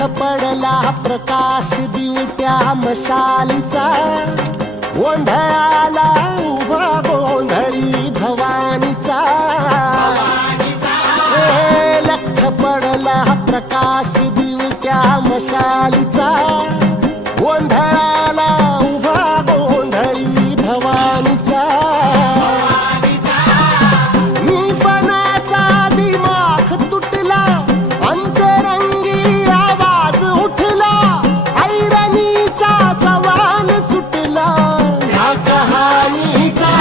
पडला प्रकाश दिवट्या मशालीचा, गोंधळाला उभा गोंधळी भवानीचा. लख पडला प्रकाश दिवट्या मशालीचा, गोंधळाला उभा गोंधळी भवानीचा. मी पणाचा दिमाग तुटला, अंतरंगी आवाज उठला, ऐरणीचा सवाल सुटला ह्या कहाणीचा.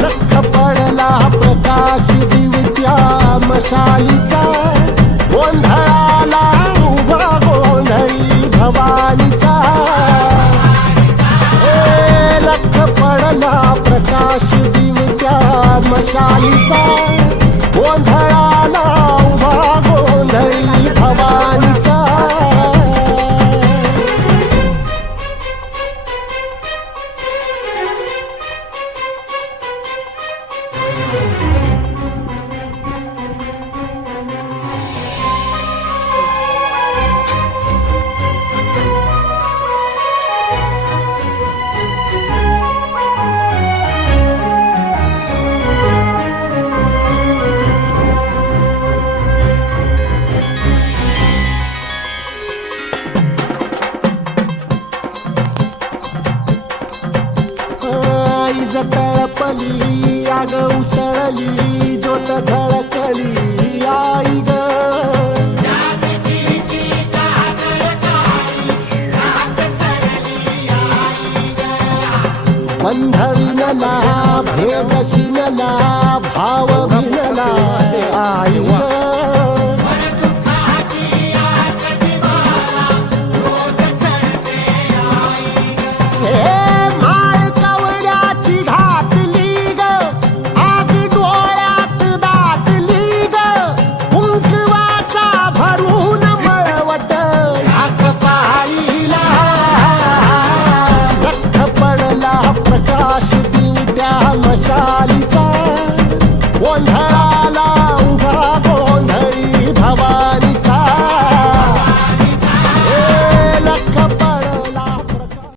लख पडला प्रकाश दिवट्या मशालीचा, गोंधळाला उभा गोंधळी भवानीचा. लख पडला प्रकाश दिवट्या मशालीचा, गोंधळाला उभा गोंधळी भवानीचा. तळपली आग उसळली, ज्योत झळकली आई ग. बंध विनला भेद शिनला, भाव भिनला आई ग. प्रकाश दिवट्या मशालीचा,